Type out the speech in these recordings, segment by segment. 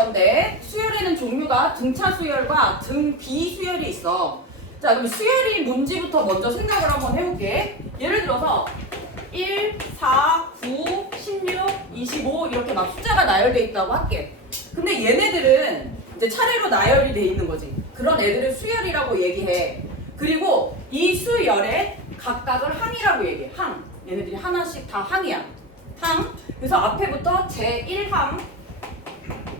건데 수열에는 종류가 등차 수열과 등비 수열이 있어. 자, 그럼 수열이 뭔지부터 먼저 생각을 한번 해볼게. 예를 들어서 1, 4, 9, 16, 25 이렇게 막 숫자가 나열돼 있다고 할게. 근데 얘네들은 이제 차례로 나열이 돼 있는 거지. 그런 애들을 수열이라고 얘기해. 그리고 이 수열에 각각을 항이라고 얘기해. 항. 얘네들이 하나씩 다 항이야. 항. 그래서 앞에부터 제1항,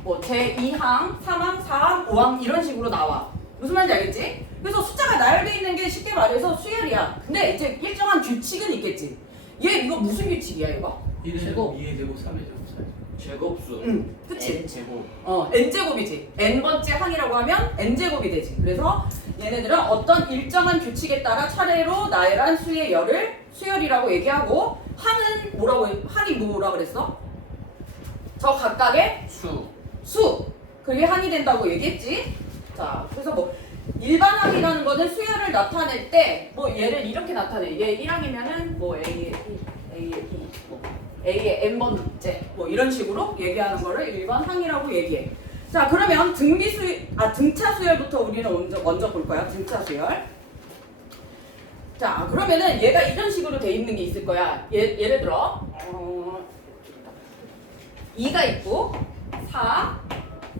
뭐 제2항, 3항, 4항, 5항 이런 식으로 나와. 무슨 말인지 알겠지? 그래서 숫자가 나열돼 있는 게 쉽게 말해서 수열이야. 근데 이제 일정한 규칙은 있겠지. 얘 이거 무슨 규칙이야 이거? 1의 제곱. 제곱, 2의 제곱, 3의 제곱, 4의 제곱. 제곱수 응, 그치? n 제곱 어, n제곱이지. n번째 항이라고 하면 n제곱이 되지. 그래서 얘네들은 어떤 일정한 규칙에 따라 차례로 나열한 수의 열을 수열이라고 얘기하고 항은 뭐라고 해? 항이 뭐라 그랬어? 저 각각의 수 수. 그게 항이 된다고 얘기했지. 자, 그래서 뭐 일반 항이라는 거는 수열을 나타낼 때 뭐 얘를 이렇게 나타내. 얘 1항이면은 뭐 A의 1, A의 2, 뭐 A의 n번째 뭐 이런 식으로 얘기하는 거를 일반 항이라고 얘기해. 자, 그러면 등비수 아 등차 수열부터 우리는 먼저 먼저 볼 거야. 등차 수열. 자, 그러면은 얘가 이런 식으로 돼 있는 게 있을 거야. 예, 예를 들어 어, 2가 있고 4,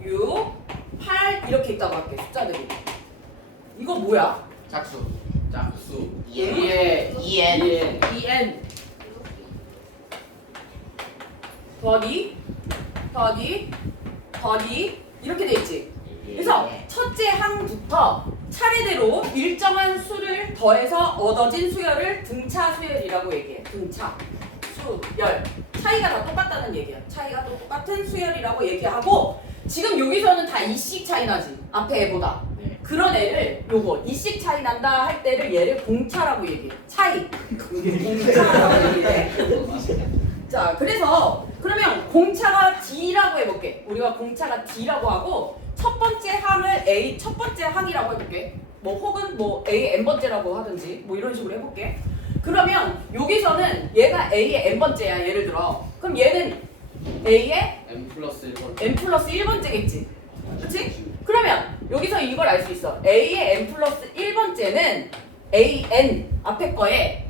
6, 8 이렇게 있다고 할게 숫자들이. 이거 뭐야? 짝수 짝수. 예 2n 예. 2n 더하기 더하기 더하기 이렇게 돼 있지. 그래서 첫째 항부터 차례대로 일정한 수를 더해서 얻어진 수열을 등차 수열이라고 얘기해. 등차 수 열 차이가 다 똑같다는 얘기야. 차이가 또 똑같은 수열이라고 얘기하고 지금 여기서는 다 이씩 차이 나지 앞에 애보다. 네. 그런 애를 요거 이씩 차이 난다 할 때를 얘를 공차라고 얘기해. 차이. 공차라고 얘기해. 자, 그래서 그러면 공차가 D라고 해볼게. 우리가 공차가 D라고 하고 첫 번째 항을 A 첫 번째 항이라고 해볼게. 뭐 혹은 뭐 A n 번째라고 하든지 뭐 이런 식으로 해볼게. 그러면 여기서는 얘가 A의 n 번째야. 예를 들어. 그럼 얘는 A의 m 플러스 1번. n 플러스 1번째겠지. 그치? 그러면 여기서 이걸 알 수 있어. A의 n 플러스 1번째는 AN 앞에 거에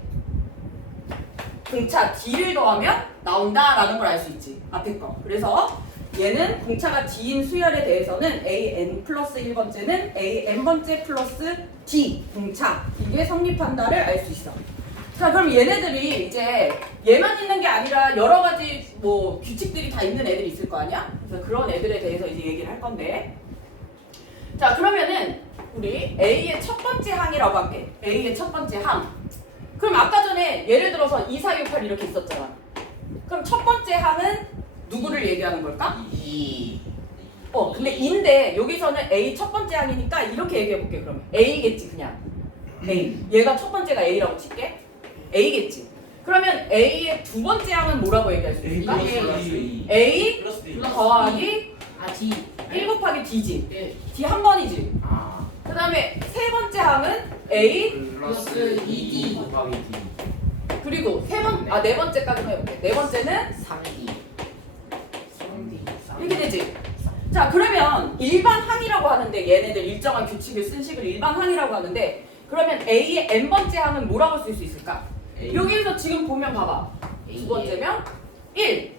공차 D를 더하면 나온다 라는 걸 알 수 있지. 앞에 거. 그래서 얘는 공차가 D인 수열에 대해서는 AN 플러스 1번째는 AN번째 플러스 D 공차 이게 성립한다를 알 수 있어. 자 그럼 얘네들이 이제 얘만 있는 게 아니라 여러 가지 뭐 규칙들이 다 있는 애들이 있을 거 아니야? 그래서 그런 애들에 대해서 이제 얘기를 할 건데. 자 그러면은 우리 A의 첫 번째 항이라고 할게. A의 첫 번째 항. 그럼 아까 전에 예를 들어서 2, 4, 6, 8 이렇게 있었잖아. 그럼 첫 번째 항은 누구를 얘기하는 걸까? 2 어 근데 인데 여기서는 A 첫 번째 항이니까 이렇게 얘기해 볼게 그러면. A겠지 그냥. A. 얘가 첫 번째가 A라고 칠게 A겠지. 그러면 A의 두 번째 항은 뭐라고 얘기할 수 A 있을까? A 플러스 D. 더하기 아 D. 1 곱하기 D지. 예. D 한 번이지. 아. 그 다음에 세 번째 항은 A 플러스 2D 곱하기 D. 그리고 세 번, 아 네 번째까지만 해볼게. 네 번째는 3D 3D 이렇게 되지? 자 그러면 일반 항이라고 하는데 얘네들 일정한 규칙을 쓴 식을 일반 항이라고 하는데 그러면 A의 n번째 항은 뭐라고 쓸 수 있을까? 여기에서 지금 보면 봐봐 두 번째면 1,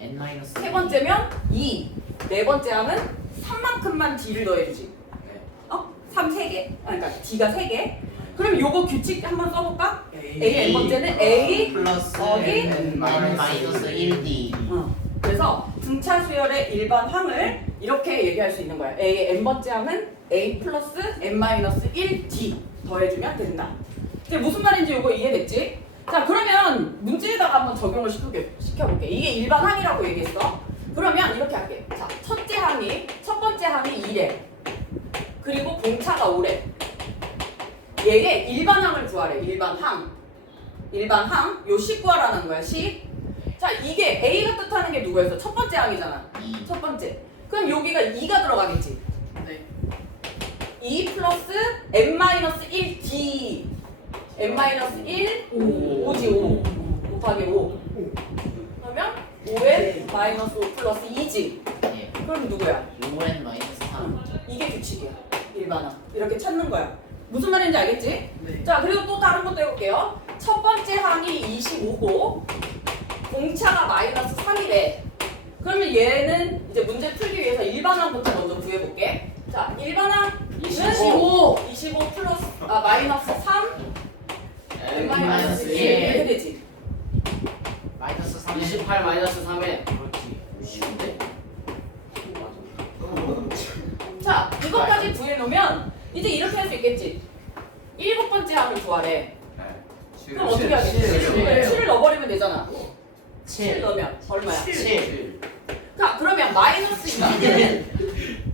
n 마이너스 세 번째면 2, 네 번째 항은 3만큼만 D를 더해주지 어? 3 3개? 아, 그러니까 D가 3개 그럼 요거 규칙 한번 써볼까? A의 n번째는 A 플러스 n 마이너스 1D 어. 그래서 등차 수열의 일반 항을 이렇게 얘기할 수 있는 거야. A의 n번째 항은 A 플러스 n 마이너스 1D 더해주면 된다. 이게 무슨 말인지 이거 이해됐지? 자 그러면 문제에다가 한번 적용을 시켜볼게. 시켜볼게. 이게 일반 항이라고 얘기했어. 그러면 이렇게 할게. 자 첫째 항이 첫 번째 항이 2래. 그리고 공차가 5래. 얘의 일반 항을 구하래. 일반 항. 일반 항. 요식 구하라는 거야. 식. 자 이게 A가 뜻하는 게 누구였어? 첫 번째 항이잖아. 2첫 번째. 그럼 여기가 2가 들어가겠지. 네 2 플러스 n-1d n-1 오. 5지 5 곱하기 5 그러면 5n 마이너스 5 플러스 2지 예 그럼 누구야? 5n 마이너스 3 이게 규칙이야. 일반화. 이렇게 찾는 거야. 무슨 말인지 알겠지? 네. 자, 그리고 또 다른 것도 해볼게요. 첫 번째 항이 25고, 공차가 마이너스 3이래. 그러면 얘는 이제 문제 풀기 위해서 일반항부터 먼저 구해볼게. 자, 일반항 25. 25 플러스, 아, 마이너스 3, N 마이너스 마이너스 1. 일. 이렇게 되지. 마이너스 3 28 마이너스 3에 그렇지 쉬운데? 자, 이것까지 구해놓으면 이제 이렇게 할 수 있겠지. 일곱 번째 항을 구하래. 그럼 어떻게 하겠지? 칠. 7을 넣어버리면 되잖아. 7 7 넣으면 얼마야? 7 자, 그러면 마이너스 2는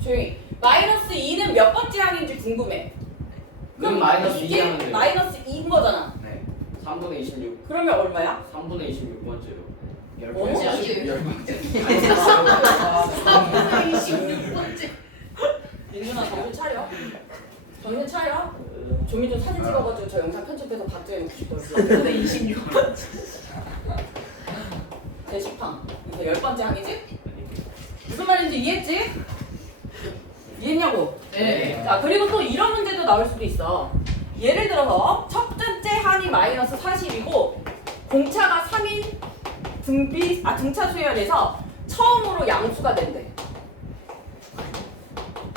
조용히. 마이너스 2는 몇 번째 항인지 궁금해. 그럼 마이너스 2 이게 하면 돼요. 마이너스 2인 거잖아. 네. 3분의 26. 그러면 얼마야? 3분의 26번째로. 열 어? 번째 민준아 정신 차려. 정신 차려. 조민준 사진 찍어가지고 저 영상 편집해서 박제해 놓고 싶어. 근데 26번. 제시팡. 이제 열 번째 항이지? 무슨 말인지 이해했지? 이해했냐고? 네. 자 그리고 또 이런 문제도 나올 수도 있어. 예를 들어서 첫 번째 항이 마이너스 40이고 공차가 3인 등비 아 등차 수열에서 처음으로 양수가 된대.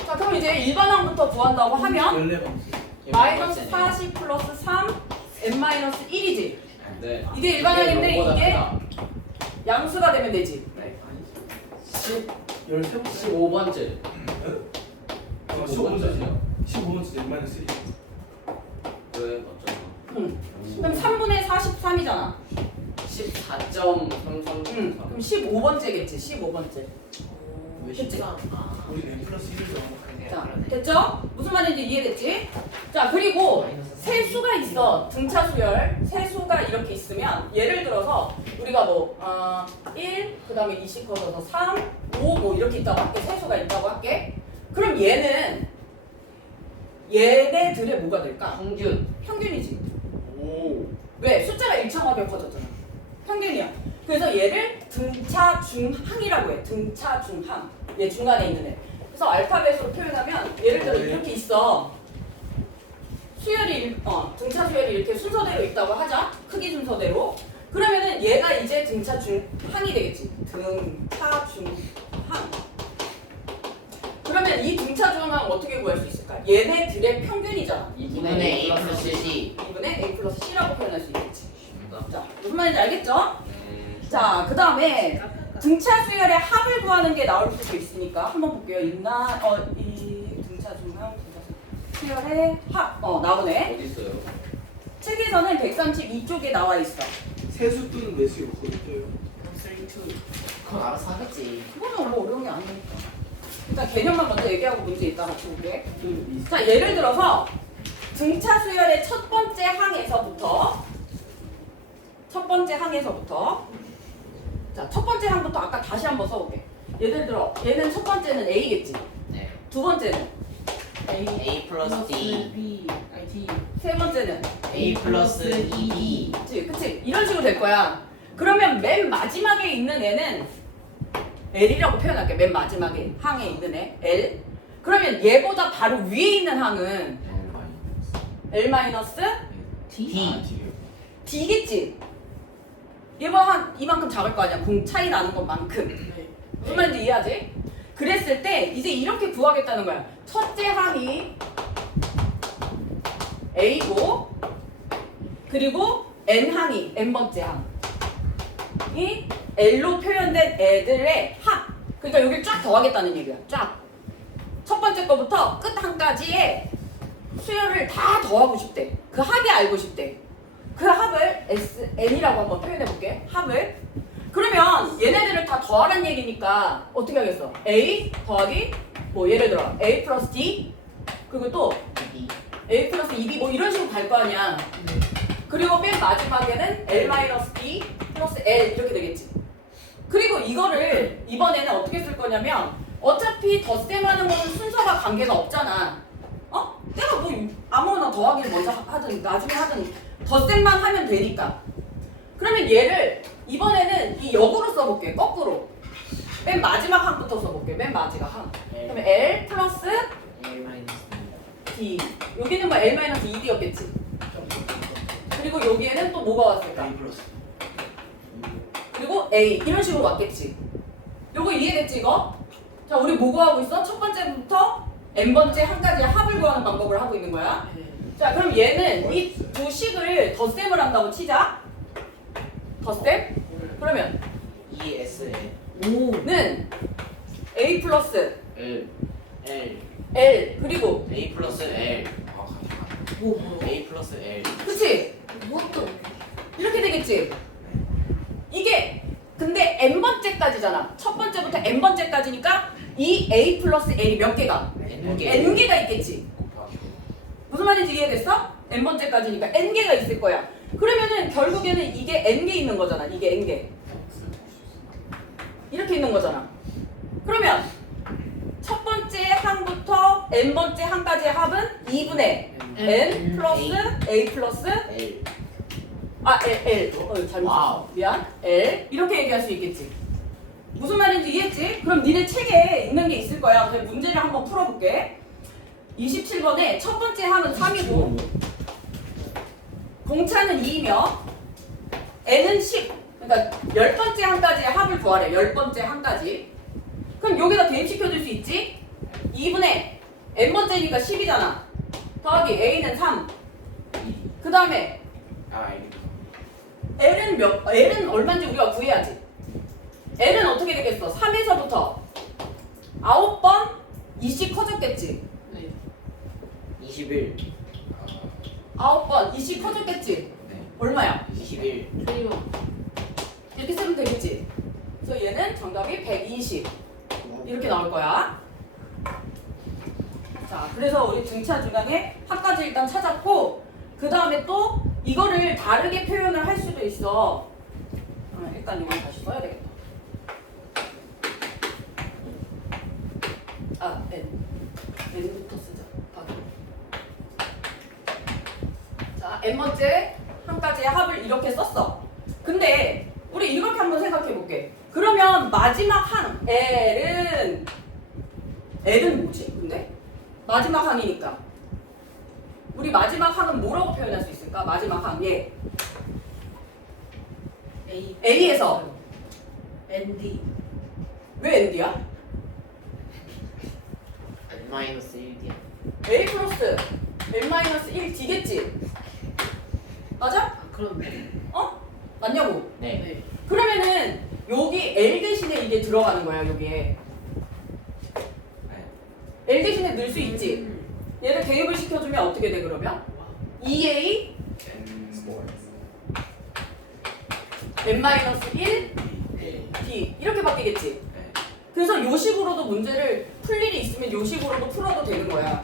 자 그럼 이제 일반항부터 구한다고 하면 14번째. 마이너스 40 플러스 3 n 마이너스 1이지. 네. 이게 일반항인데 이게. 양수가 되면 되지. 네. 13번째 15번째. 어, 15번째죠 15번째 N 마이너스 1왜 어쩌나? 응. 그럼 3분의 43이잖아. 14.33. 응. 그럼 15번째겠지. 15번째. 그치? 우리 N 플러스 1이죠 자, 됐죠? 무슨 말인지 이해됐지? 자, 그리고 세수가 있어. 등차 수열. 세수가 이렇게 있으면 예를 들어서 우리가 뭐 어, 1, 그 다음에 20 커져서 3, 5 뭐 이렇게 있다고 할게. 세수가 있다고 할게. 그럼 얘는 얘네들의 뭐가 될까? 평균. 평균이지. 오 왜? 숫자가 일정하게 커졌잖아. 평균이야. 그래서 얘를 등차 중항이라고 해. 등차 중항. 얘 중간에 있는 애. 그래서 알파벳으로 표현하면 예를 들어 이렇게 있어. 수열이 일- 어, 등차 수열이 이렇게 순서대로 있다고 하자. 크기 순서대로. 그러면은 얘가 이제 등차 중항이 되겠지. 등차 중항. 그러면 이 등차 중항 어떻게 구할 수 있을까? 얘네들의 평균이잖아. 2분의 A 플러스 C 2분의 a 플러스 c라고 표현할 수 있겠지. 자, 무슨 말인지 알겠죠? 자, 그 다음에 등차 수열의 합을 구하는 게 나올 수도 있으니까 한번 볼게요. 있나? 어, 이 등차 중앙 등차 수열의 합. 어, 나오네. 어디 있어요? 책에서는 132쪽에 나와 있어. 세수 또는 매수 거기서요 그건 알아서 하겠지 그거는 뭐 어려운 게 아니니까. 일단 개념만 먼저 얘기하고 문제 이따 같이 볼게. 자, 예를 들어서 등차 수열의 첫 번째 항에서부터 첫 번째 항에서부터 자, 첫 번째 항부터 아까 다시 한번 써볼게. 예를 들어 얘는 첫 번째는 A겠지. 네 두 번째는 A 플러스 D B, I, D. 세 번째는 A 플러스 ED 그치, 그치. 이런 식으로 될 거야. 그러면 맨 마지막에 있는 애는 L이라고 표현할게. 맨 마지막에 항에 있는 애 L. 그러면 얘보다 바로 위에 있는 항은 L 마이너스 D D겠지. 얘보다 한 이만큼 작을 거 아니야. 공 차이 나는 것만큼. 네. 무슨 말인지 이해하지? 그랬을 때 이제 이렇게 구하겠다는 거야. 첫째 항이 A고 그리고 N 항이 N 번째 항이 L로 표현된 애들의 합. 그러니까 여기를 쫙 더하겠다는 얘기야. 쫙. 첫 번째 거부터 끝 항까지의 수열을 다 더하고 싶대. 그 합이 알고 싶대. 그 합을 S, N이라고 한번 표현해 볼게. 합을. 그러면 얘네들을 다 더하란 얘기니까 어떻게 하겠어? A 더하기 뭐 예를 들어 A 플러스 D 그리고 또 D A 플러스 2B 뭐 이런 식으로 갈 거 아니야. 그리고 맨 마지막에는 L 마이너스 B 플러스 L 이렇게 되겠지. 그리고 이거를 이번에는 어떻게 쓸 거냐면 어차피 덧셈 하는 거는 순서가 관계가 없잖아. 어? 내가 뭐 아무거나 더하기를 먼저 하든 나중에 하든 덧셈만 하면 되니까. 그러면 얘를 이번에는 이 역으로 써볼게. 거꾸로. 맨 마지막 항부터 써볼게. 맨 마지막 항. L 그러면 L 플러스 D. 여기는 뭐 L 마이너스 2D였겠지. 그리고 여기에는 또 뭐가 왔을까? 그리고 A 이런 식으로 왔겠지. 요거 이해됐지 이거? 자 우리 뭐 구하고 있어? 첫 번째부터 n 번째 한 가지 합을 구하는 방법을 하고 있는 거야. 자 그럼 얘는 이 두 식을 덧셈을 한다고 치자. 덧셈? 그러면 E S L 는 A 플러스 L L L 그리고 A 플러스 L 아뭐 A 플러스 L 그치? 뭐또 이렇게 되겠지? 이게 근데 n 번째까지잖아. 첫 번째부터 n 번째까지니까 이 A 플러스 L이 몇 개가? N 개 n 개가 있겠지. 무슨 말인지 이해됐어? n 번째까지니까 n 개가 있을 거야. 그러면은 결국에는 이게 n 개 있는 거잖아. 이게 n 개. 이렇게 있는 거잖아. 그러면 첫 번째 항부터 n 번째 항까지의 합은 2분의 n 플러스 a 플러스 아 L L 어 잘못 와우. 썼어. 미안 L 이렇게 얘기할 수 있겠지. 무슨 말인지 이해했지? 그럼 니네 책에 있는 게 있을 거야. 그래서 문제를 한번 풀어볼게. 27번에 첫 번째 항은 3이고 공차는 2이며 n은 10. 그러니까 열 번째 항까지의 합을 구하래. 열 번째 항까지. 그럼 여기다 대입시켜줄 수 있지? 2분의 n 번째니까 10이잖아. 더하기 a는 3. 그 다음에 아 L은 몇, L은 얼마인지 우리가 구해야지. L은 어떻게 되겠어? 3에서부터 9번 2씩 커졌겠지. 21 9번 2씩 커졌겠지. 네 얼마야? 21 이렇게 쓰면 되겠지. 그래서 얘는 정답이 120 이렇게 나올 거야. 자, 그래서 우리 등차 중앙에 합까지 일단 찾았고 그 다음에 또 이거를 다르게 표현을 할 수도 있어. 어, 일단 이걸 다시 써야 되겠다. 아, N. N부터 쓰자. 바로. 자, N 번째 한 가지의 합을 이렇게 썼어. 근데 우리 이렇게 한번 생각해 볼게. 그러면 마지막 항 L은 L은 뭐지? 근데 마지막 항이니까 우리 마지막 항은 뭐라고 표현할 수 있을까? 마지막 항 예. A A에서 ND 왜 ND야? N 마이너스 1D야 A 플러스 N 마이너스 1 D겠지? 맞아? 아 그렇네 어? 맞냐고? 네 네 그러면은 여기 L 대신에 이게 들어가는 거야 여기에 L 대신에 넣을 수 있지? 음. 얘를 대입을 시켜주면 어떻게 돼 그러면? 2A n-1 L d 이렇게 바뀌겠지? 그래서 요 식으로도 문제를 풀 일이 있으면 요 식으로도 풀어도 되는 거야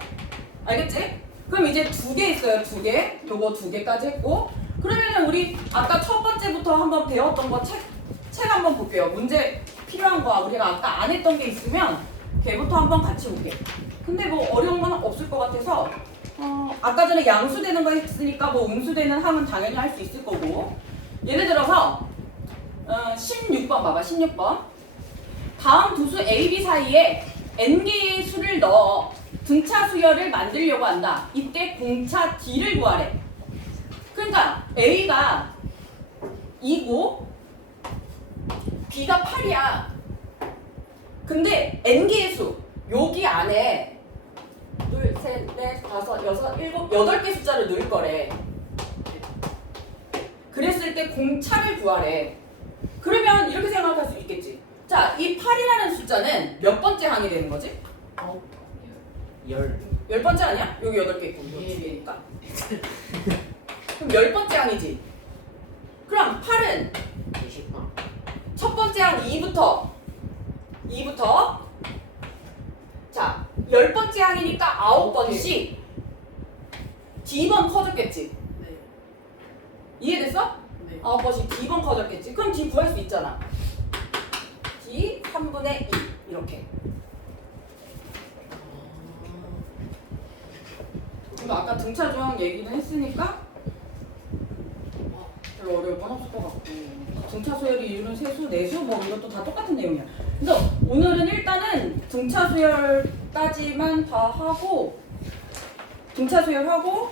알겠지? 그럼 이제 두 개 있어요 두 개 요거 두 개까지 했고 그러면은 우리 아까 첫 번째부터 한번 배웠던 거 책 책 한번 볼게요 문제 필요한 거 우리가 아까 안 했던 게 있으면 걔부터 한번 같이 볼게 근데 뭐 어려운 건 없을 것 같아서 어, 아까 전에 양수되는 거 했으니까 뭐 음수되는 항은 당연히 할 수 있을 거고 예를 들어서 어, 16번 봐봐 16번 다음 두 수 A, B 사이에 n개의 수를 넣어 등차 수열을 만들려고 한다. 이때 공차 D를 구하래. 그러니까 A가 2고 B가 8이야. 근데 n개의 수 여기 안에 넷, 다섯, 여섯, 일곱, 여덟 개 숫자를 넣을 거래. 그랬을 때 공차를 구하래. 그러면 이렇게 생각할 수 있겠지. 자, 이 8이라는 숫자는 몇 번째 항이 되는 거지? 열열 번째 아니야? 여기 여덟 개 있고 예. 두 개니까. 그럼 열 번째 항이지. 그럼 8은 20번 첫 번째 항 2부터 2부터 자, 열 번째 항이니까 아홉 번씩 D번 커졌겠지. 네. 이해됐어? 네. 아홉 번씩 D번 커졌겠지. 그럼 D 구할 수 있잖아. D 3분의 2 이렇게. 그리고 아까 등차 조항 얘기는 했으니까 어, 별로 어려울 건 없을 것 같고 등차 소열이 이루는 세수, 내수 뭐 이것도 다 똑같은 내용이야. 그래서 오늘은 일단은 등차 수열 까지만 다 하고 등차 수열하고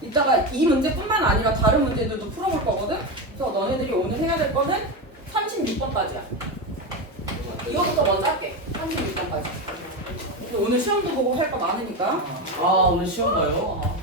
이따가 이 문제뿐만 아니라 다른 문제들도 풀어볼 거거든. 그래서 너네들이 오늘 해야 될 거는 36번까지야. 이거부터 먼저 할게. 36번까지. 오늘 시험도 보고 할 거 많으니까. 아 오늘 시험 봐요?